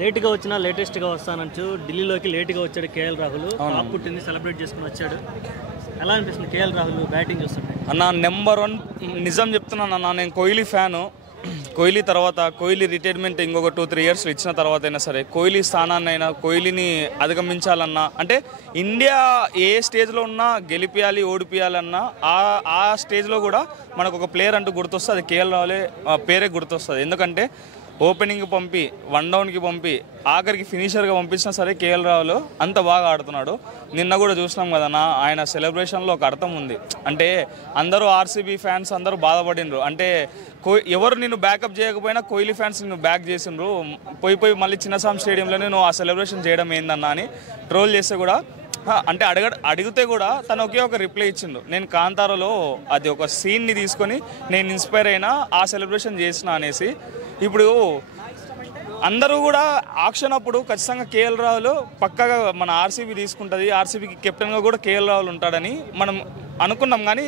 లేట్గా వచ్చినా లేటెస్ట్గా వస్తానంటూ ఢిల్లీలోకి లేట్గా వచ్చాడు కేఎల్ రాహుల్. పాప పుట్టింది, సెలబ్రేట్ చేసుకుని వచ్చాడు. ఎలా అనిపిస్తుంది కేఎల్ రాహుల్ బ్యాటింగ్ చూస్తుంటే? అన్న నెంబర్ 1 నిజం చెప్తున్నాను అన్న, నేను కోహ్లీ ఫ్యాను. కోహ్లీ తర్వాత కోహ్లీ రిటైర్మెంట్ ఇంకొక 2-3 ఇయర్స్ ఇచ్చిన తర్వాత అయినా సరే కోహ్లీ స్థానాన్ని అయినా కోహ్లీని అధిగమించాలన్నా, అంటే ఇండియా ఏ స్టేజ్లో ఉన్నా గెలిపియాలి ఓడిపియాలన్నా ఆ స్టేజ్లో కూడా మనకు ఒక ప్లేయర్ అంటూ గుర్తొస్తుంది, అది కేఎల్ రాహులే పేరే గుర్తొస్తుంది. ఎందుకంటే ఓపెనింగ్కి పంపి 1 డౌన్కి పంపి ఆఖరికి ఫినిషర్గా పంపించినా సరే కేఎల్ రాహుల్ అంత బాగా ఆడుతున్నాడు. నిన్న కూడా చూసినాం కదన్నా, ఆయన సెలబ్రేషన్లో ఒక అర్థం ఉంది. అంటే అందరూ ఆర్సీబీ ఫ్యాన్స్ అందరూ బాధపడినరు, అంటే ఎవరు నిన్ను బ్యాకప్ చేయకపోయినా కోహ్లీ ఫ్యాన్స్ నిన్ను బ్యాక్ చేసిండ్రు, పోయి మళ్ళీ చిన్నస్వామి స్టేడియంలోనే నువ్వు ఆ సెలబ్రేషన్ చేయడం ఏందన్నా అని ట్రోల్ చేస్తే కూడా, అంటే అడిగితే కూడా తను ఒకే ఒక రిప్లై ఇచ్చిండు, నేను కాంతారాలో అది ఒక సీన్ని తీసుకొని నేను ఇన్స్పైర్ అయినా ఆ సెలబ్రేషన్ చేసిన అనేసి. ఇప్పుడు అందరూ కూడా ఆక్షన్ అప్పుడు ఖచ్చితంగా కేఎల్ రాహుల్ పక్కాగా మన ఆర్సీబీ తీసుకుంటుంది, ఆర్సీబీకి కెప్టెన్గా కూడా కేఎల్ రాహుల్ ఉంటాడని మనం అనుకున్నాం, కానీ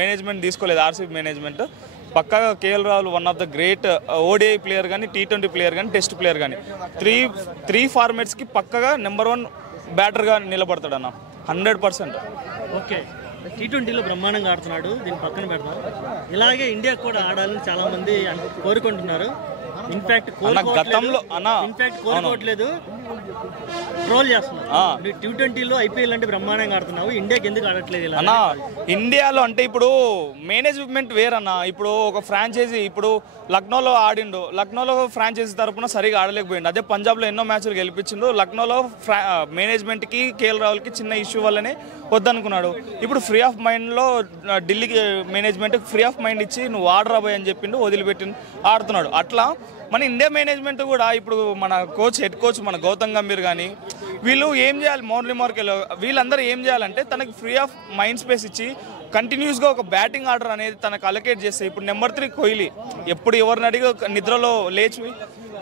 మేనేజ్మెంట్ తీసుకోలేదు. ఆర్సీబీ మేనేజ్మెంట్ పక్కాగా KL Rahul one of the great ODI player కానీ, T20 ప్లేయర్ కానీ, టెస్ట్ ప్లేయర్ కానీ, త్రీ ఫార్మాట్స్కి పక్కగా నెంబర్ 1 బ్యాటర్గా నిలబడతాడు అన్న 100%. ఓకే, T20లో బ్రహ్మాండంగా ఆడుతున్నాడు, దీన్ని పక్కన పెడతాం. ఇలాగే ఇండియా కూడా ఆడాలని చాలా మంది కోరుకుంటున్నారు. ఇన్ఫాక్ట్ కోరుకోవట్లేదు, ట్రోల్ చేస్తున్నారు. T20లో ఐపీఎల్ అంటే బ్రహ్మాండంగా ఆడుతున్నావు, ఇండియాకి ఎందుకు ఆడట్లేదు అన్న? ఇండియాలో అంటే ఇప్పుడు మేనేజ్మెంట్ వేరన్నా. ఇప్పుడు ఒక ఫ్రాంచైజీ ఇప్పుడు లక్నోలో ఆడిండు, లక్నోలో ఫ్రాంచైజీ తరఫున సరిగా ఆడలేకపోయిండు. అదే పంజాబ్లో ఎన్నో మ్యాచ్లు గెలిపించిండు. లక్నోలో మేనేజ్మెంట్కి కేఎల్ రాహుల్కి చిన్న ఇష్యూ వల్లనే వద్దనుకున్నాడు. ఇప్పుడు ఫ్రీ ఆఫ్ మైండ్లో ఢిల్లీకి మేనేజ్మెంట్ ఫ్రీ ఆఫ్ మైండ్ ఇచ్చి నువ్వు ఆడరాబోయ్ అని చెప్పిండు, వదిలిపెట్టి ఆడుతున్నాడు. అట్లా మన ఇండియా మేనేజ్మెంట్ కూడా ఇప్పుడు మన హెడ్ కోచ్ మన గౌతమ్ గంభీర్ కానీ వీళ్ళు ఏం చేయాలి, మోర్లీ మార్కెలో వీళ్ళందరూ ఏం చేయాలంటే తనకి ఫ్రీ ఆఫ్ మైండ్ స్పేస్ ఇచ్చి కంటిన్యూస్గా ఒక బ్యాటింగ్ ఆర్డర్ అనేది తనకు అలొకేట్ చేస్తే, ఇప్పుడు నెంబర్ 3 కోహ్లీ ఎప్పుడు ఎవరిని అడిగి నిద్రలో లేచి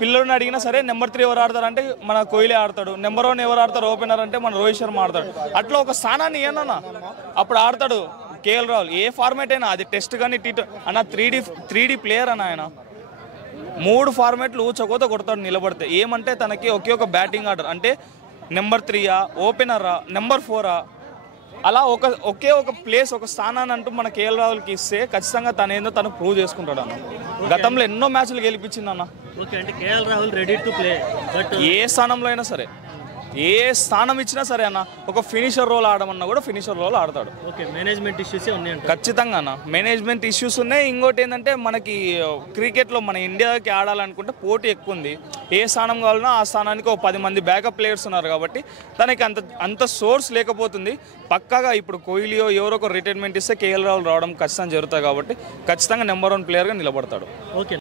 పిల్లల్ని అడిగినా సరే నెంబర్ 3 ఎవరు ఆడతారంటే మన కోహ్లీ ఆడతాడు, నెంబర్ 1 ఎవరు ఆడతారు ఓపెనర్ అంటే మన రోహిత్ శర్మ ఆడతాడు. అట్లా ఒక స్థానాన్ని ఏమన్నా అప్పుడు ఆడతాడు కేఎల్ రాహుల్. ఏ ఫార్మాట్ అయినా, అది టెస్ట్ కానీ T20 అన్న 3D ప్లేయర్ అన్న ఆయన. 3 ఫార్మాట్లు ఊచకోత కొడతాడు నిలబడితే. ఏమంటే తనకి ఒకే ఒక బ్యాటింగ్ ఆర్డర్, అంటే నెంబర్ 3 ఓపెనరా, నెంబర్ 4 అలా ఒకే ఒక ప్లేస్, ఒక స్థానాన్ని అంటూ మన కేఎల్ రాహుల్కి ఇస్తే ఖచ్చితంగా తనేందో తను ప్రూవ్ చేసుకుంటాడు అన్న. గతంలో ఎన్నో మ్యాచ్లు గెలిపించింది అన్న. ఓకే, అంటే KL Rahul ready to play, but ఏ స్థానంలో అయినా సరే, ఏ స్థానం ఇచ్చినా సరే అన్న, ఒక ఫినిషర్ రోల్ ఆడమన్నా కూడా ఫినిషర్ రోల్ ఆడతాడు. ఓకే, మేనేజ్మెంట్ ఇష్యూస్ ఉన్నాయి ఖచ్చితంగా అన్న, మేనేజ్మెంట్ ఇష్యూస్ ఉన్నాయి. ఇంకోటి ఏంటంటే మనకి క్రికెట్లో మన ఇండియాకి ఆడాలనుకుంటే పోటీ ఎక్కువ ఉంది. ఏ స్థానం కావాలన్నా ఆ స్థానానికి 10 మంది బ్యాకప్ ప్లేయర్స్ ఉన్నారు కాబట్టి తనకి అంత సోర్స్ లేకపోతుంది. పక్కాగా ఇప్పుడు కోహ్లీయో ఎవరో ఒక రిటైర్మెంట్ ఇస్తే కేఎల్ రాహుల్ రావడం ఖచ్చితంగా జరుగుతుంది కాబట్టి ఖచ్చితంగా నెంబర్ 1 ప్లేయర్గా నిలబడతాడు. ఓకే.